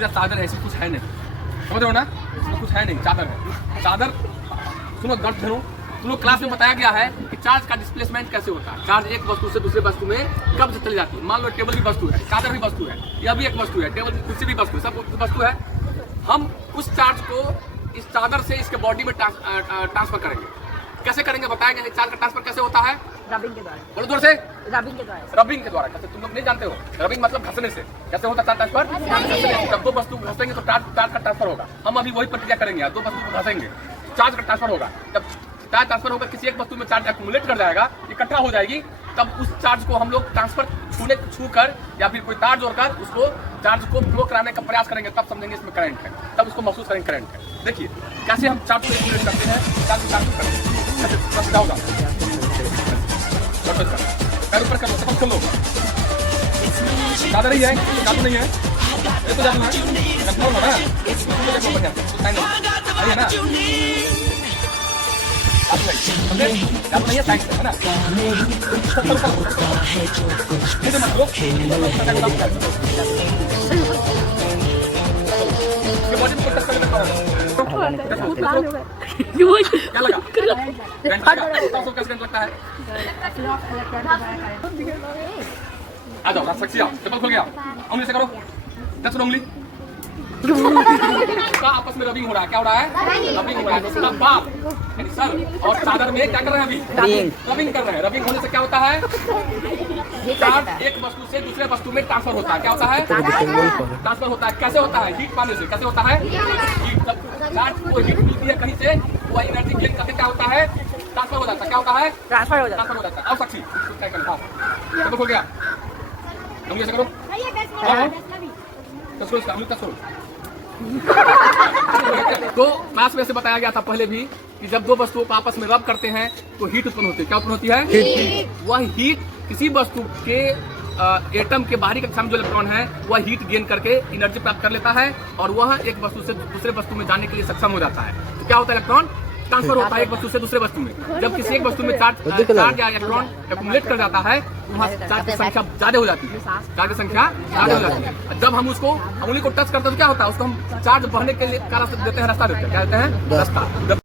सिर्फ चादर है, इसमें कुछ है नहीं, समझ रहे हो ना, इसमें कुछ है नहीं, चादर है। चादर सुनो, दर्द धरो, तुम लोग क्लास में बताया गया है कि चार्ज का डिस्प्लेसमेंट कैसे होता है। चार्ज एक वस्तु से दूसरे वस्तु में कब से चली जाती है। मान लो टेबल भी वस्तु है, चादर भी वस्तु है, यह भी एक वस्तु है, टेबल कुर्सी भी वस्तु है, सब वस्तु है। हम उस चार्ज को इस चादर से इसके बॉडी में ट्रांसफर करेंगे। कैसे करेंगे बताया गया। चार्ज का ट्रांसफर कैसे होता है? रबिंग के द्वारा। बोलो जोर से। रबिंग के द्वारा। रबिंग के द्वारा। कैसे तुम लोग नहीं जानते हो? रबिंग मतलब घसने से। कैसे होता है चार्ज ट्रांसफर? जब दो वस्तु घसेंगे तो चार्ज का ट्रांसफर होगा। हम अभी वही प्रक्रिया करेंगे, दो वस्तु को घसेंगे, चार्ज का ट्रांसफर होगा। जब चार्ज ट्रांसफर होकर किसी एक वस्तु में चार्ज एक्यूमुलेट कर जाएगा, इकट्ठा हो जाएगी, तब उस चार्ज को हम लोग ट्रांसफर छू कर या फिर कोई तार जोड़कर उसको चार्ज को फ्लो कराने का प्रयास करेंगे, तब समझेंगे इसमें करंट है, तब उसको महसूस करेंगे करंट है। देखिए कैसे हम चार्ज को एक्यूमुलेट करते हैं, चार्ज को ट्रांसफर करते हैं। कैसे होगा? पैर ऊपर कर लो, सब खोलो। चादर ही है, जादू नहीं है, ये तो जादू है, कंट्रोल हो ना, देखो बढ़िया, है ना, जादू नहीं है, साइंस है ना। क्या लगा? कैसे लगता है? आ जाओ, सक्सी आओ, चप्पल खोल गया, उंगली से करो, दस उंगली। का आपस में रबिंग हो रहा है, क्या हो रहा है? रबिंग हो रहा है। उसका बाप यानी सर और चादर में क्या कर रहे हैं? अभी रबिंग कर रहे हैं। रबिंग होने से क्या होता है? चार्ज एक वस्तु से दूसरे वस्तु में ट्रांसफर होता है। क्या होता है? ट्रांसफर होता है। कैसे होता है? हीट पाने से। कैसे होता है? हीट। जब चार्ज को हीट मिलती है कहीं से, वह एनर्जी गेन करके क्या होता है? ट्रांसफर हो जाता है। क्या होता है? ट्रांसफर हो जाता है। और सक्सी चप्पल खोल गया, उंगली से करो, तो क्लास में से बताया गया था पहले भी कि जब दो वस्तुओं को आपस में रब करते हैं तो हीट उत्पन्न होती है। क्या उत्पन्न होती है? वह हीट किसी वस्तु के एटम के बाहरी कक्षा में जो इलेक्ट्रॉन है वह हीट गेन करके एनर्जी प्राप्त कर लेता है और वह एक वस्तु से दूसरे वस्तु में जाने के लिए सक्षम हो जाता है। तो क्या होता है? इलेक्ट्रॉन ट्रांसफर होता है एक वस्तु से दूसरे वस्तु में। जब किसी एक वस्तु में चार्ज या इलेक्ट्रॉन एक्यूमुलेट कर जाता है, वहाँ चार्ज की संख्या ज्यादा हो जाती है। चार्ज की संख्या ज्यादा हो जाती है। जब हम उसको उंगली को टच करते हैं तो क्या होता है? उसको हम चार्ज बढ़ने के लिए क्या रास्ता देते हैं? रास्ता देते हैं। क्या देते हैं? रास्ता। जब